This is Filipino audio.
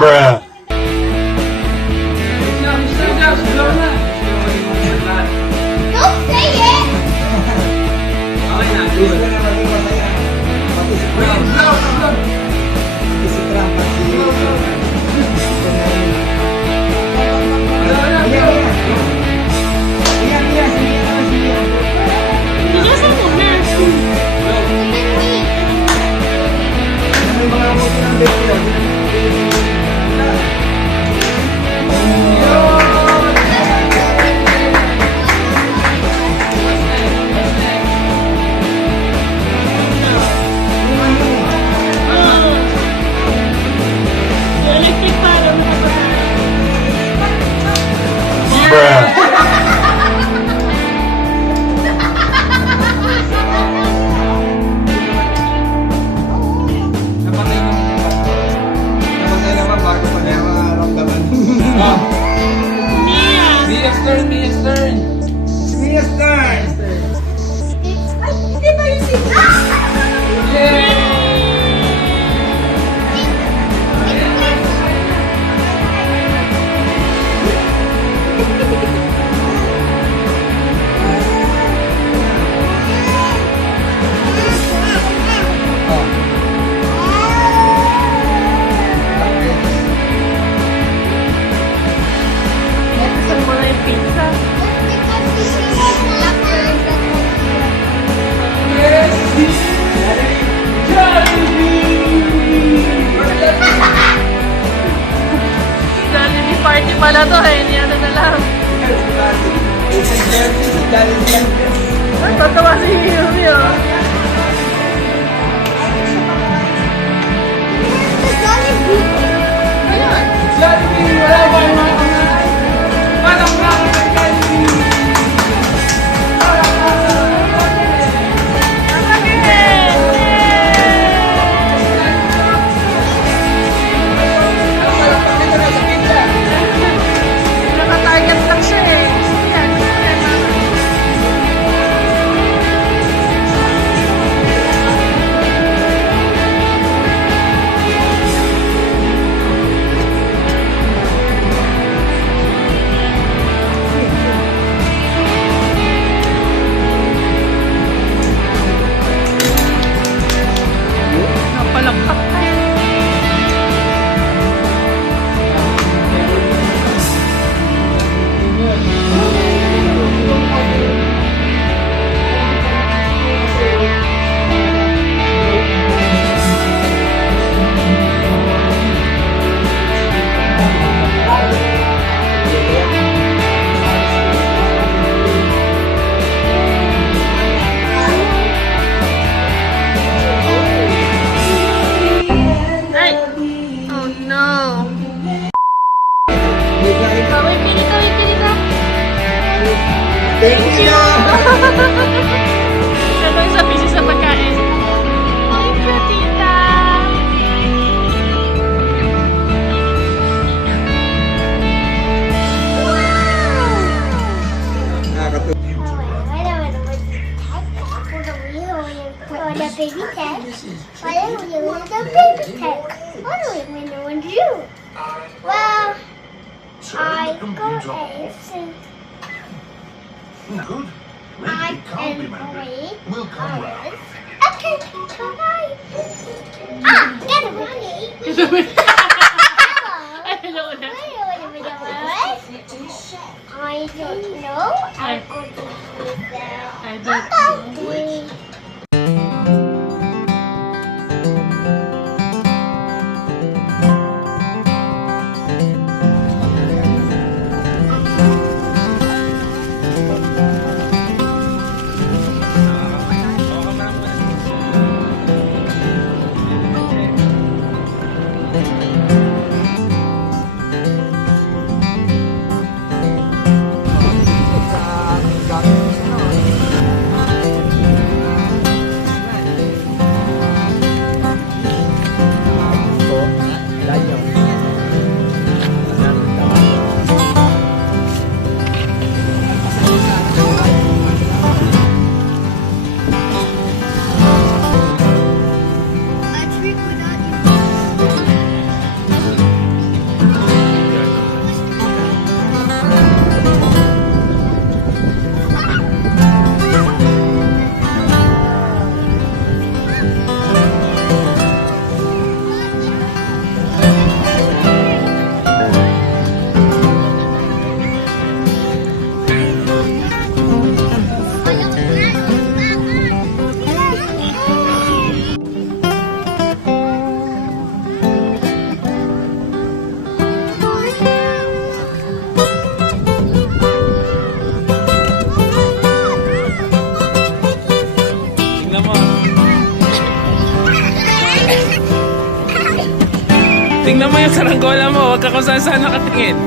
Bruh. Don't say it! Party pala to eh, hindi ano na lang. Ay, tatawa si Yumi oh. Nakatarget lang siya eh. Yan. Napalakpak tayo. Ay! Oh no! Kawin pinito. Thank you! Ano sa busy sa pagkain? Thank you, tita! Baby tech. What are we doing with the baby tech? What are we going to do? Well, I got a suit. Good. I Really can't be and mandated. Marie. We'll come round. Okay, bye. Get a bunny. Hello. Hello ulit. I don't know. I'm going to do I that. don't know. Okay. Tingnan mo yung saranggola mo. Huwag ka kung saan saan nakatingin.